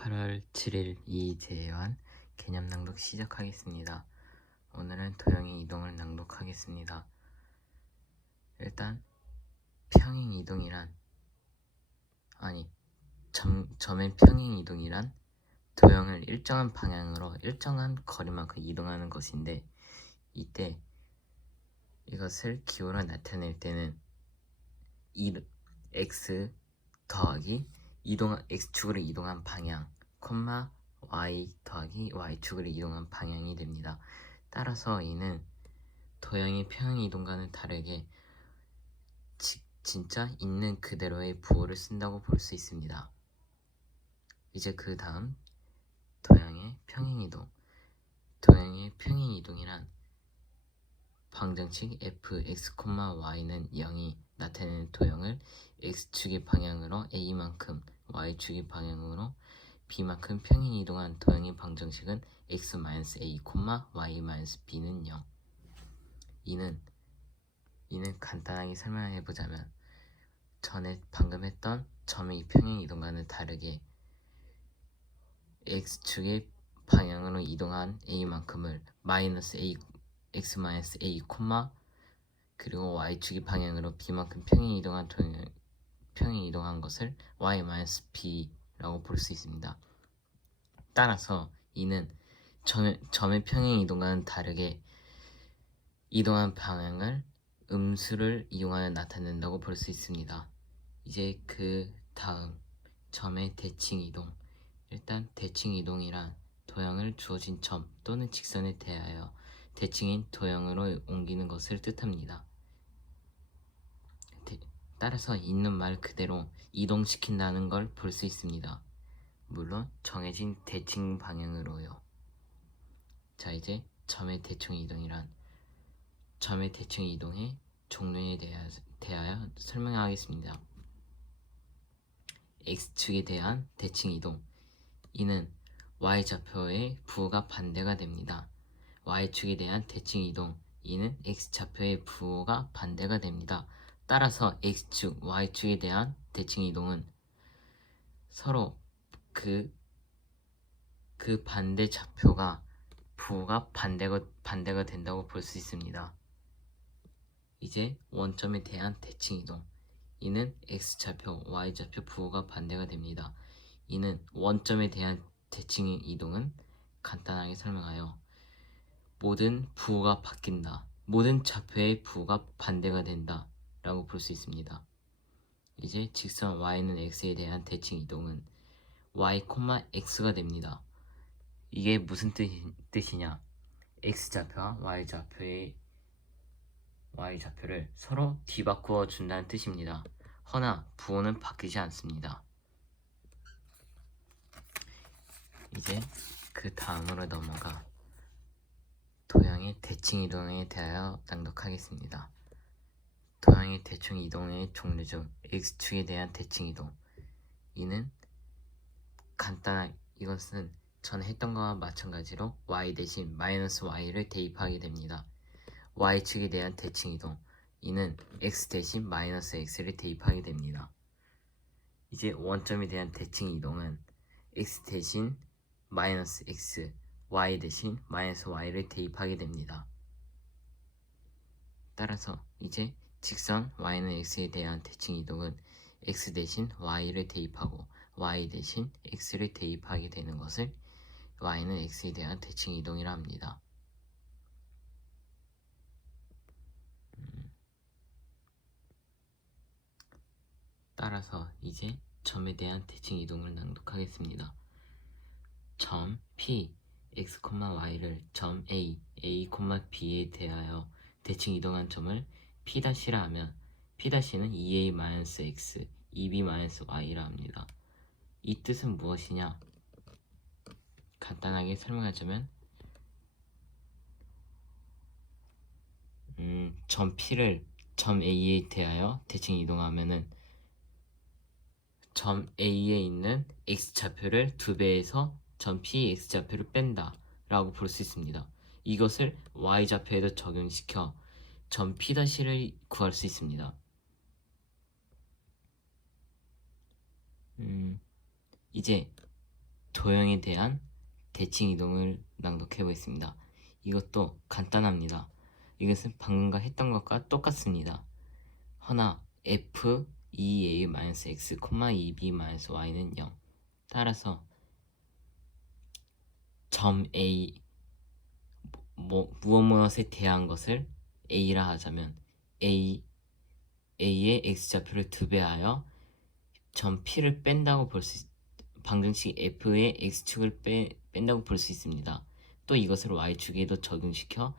8월 7일 이재환 개념 낭독 시작하겠습니다. 오늘은 도형의 이동을 낭독하겠습니다. 일단 평행 이동이란 점의 평행 이동이란 도형을 일정한 방향으로 일정한 거리만큼 이동하는 것인데, 이때 이것을 기호로 나타낼 때는 x 더하기 x축으로 이동한 방향, y 더하기 y축으로 이동한 방향이 됩니다. 따라서 이는 도형의 평행 이동과는 다르게 진짜 있는 그대로의 부호를 쓴다고 볼 수 있습니다. 이제 그 다음 도형의 평행 이동. 도형의 평행 이동이란 방정식 f(x, y는 0이 나타내는 도형을 x축의 방향으로 a만큼, y축의 방향으로 b만큼 평행 이동한 도형의 방정식은 x-a, y-b는 0. 이는 간단하게 설명해보자면 전에 방금 했던 점의 평행 이동과는 다르게 x축의 방향으로 이동한 a만큼을 -a, x-a, 그리고 y축의 방향으로 b만큼 평행 이동한 것을 y-b라고 볼 수 있습니다. 따라서 이는 점의 평행 이동과는 다르게 이동한 방향을 음수를 이용하여 나타낸다고 볼 수 있습니다. 이제 그 다음 점의 대칭 이동. 일단 대칭 이동이란 도형을 주어진 점 또는 직선에 대하여 대칭인 도형으로 옮기는 것을 뜻합니다. 따라서 있는 말 그대로 이동시킨다는 걸 볼 수 있습니다. 물론 정해진 대칭 방향으로요. 자, 이제 점의 대칭 이동이란 점의 대칭 이동의 종류에 대하여 설명하겠습니다. x축에 대한 대칭 이동. 이는 y좌표의 부호가 반대가 됩니다. y축에 대한 대칭 이동. 이는 x좌표의 부호가 반대가 됩니다. 따라서 x축, y축에 대한 대칭 이동은 서로 그 반대 좌표가 부호가 반대가 된다고 볼 수 있습니다. 이제 원점에 대한 대칭 이동. 이는 x좌표, y좌표 부호가 반대가 됩니다. 이는 원점에 대한 대칭 이동은 간단하게 설명하여 모든 부호가 바뀐다, 모든 좌표의 부호가 반대가 된다 라고 볼 수 있습니다. 이제 직선 y는 x에 대한 대칭 이동은 y, x가 됩니다. 이게 무슨 뜻이냐? x좌표와 y좌표를 서로 뒤바꾸어 준다는 뜻입니다. 허나 부호는 바뀌지 않습니다. 이제 그 다음으로 넘어가 도형의 대칭 이동에 대하여 낭독하겠습니다. 도형의 대칭 이동의 종류 중 x축에 대한 대칭 이동. 이것은 전에 했던 것과 마찬가지로 y 대신 -y를 대입하게 됩니다. y축에 대한 대칭 이동. 이는 x 대신 -x를 대입하게 됩니다. 이제 원점에 대한 대칭 이동은 x 대신 -x, y 대신 -y를 대입하게 됩니다. 따라서 이제 직선 y는 x에 대한 대칭 이동은 x 대신 y를 대입하고 y 대신 x를 대입하게 되는 것을 y는 x에 대한 대칭 이동이라 합니다. 따라서 이제 점에 대한 대칭 이동을 낭독하겠습니다. 점 P, x, y를 점 A, b에 대하여 대칭 이동한 점을 P'라 하면 P'는 2a-x, 2b-y라 합니다. 이 뜻은 무엇이냐? 간단하게 설명하자면 점 P를 점 A에 대하여 대칭 이동하면은 점 A에 있는 x좌표를 2배에서 점 P의 x좌표를 뺀다 라고 볼 수 있습니다. 이것을 y좌표에도 적용시켜 점 P'를 구할 수 있습니다. 이제 도형에 대한 대칭 이동을 낭독해 보겠습니다. 이것도 간단합니다. 이것은 방금과 했던 것과 똑같습니다. 허나 f 2a-x, 2b-y는 0. 따라서 점 a 무엇에 대한 것을 a라 하자면 a의 x좌표를 2배하여 점 p를 뺀다고 볼 수 방정식 f의 x축을 뺀다고 볼 수 있습니다. 또 이것을 y축에도 적용시켜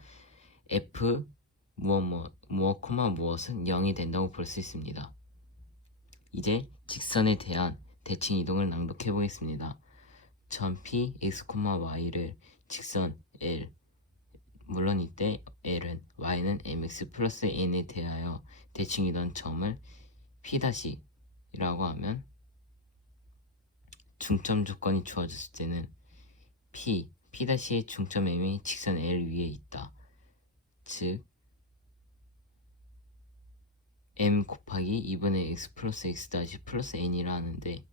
f 무엇은 0이 된다고 볼 수 있습니다. 이제 직선에 대한 대칭 이동을 낭독해 보겠습니다. 점 p x, y를 직선 L, 물론 이때 L은 y는 mx 플러스 n에 대하여 대칭 이동 점을 P'이라고 하면 중점 조건이 주어졌을 때는 P'의 중점 M이 직선 L 위에 있다. 즉 M 곱하기 2분의 x 플러스 x 다시 플러스 n이라 하는데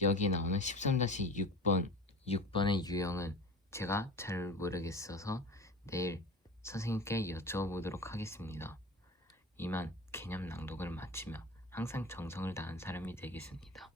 여기 나오는 13-6번의 유형은 제가 잘 모르겠어서 내일 선생님께 여쭤보도록 하겠습니다. 이만 개념 낭독을 마치며 항상 정성을 다한 사람이 되겠습니다.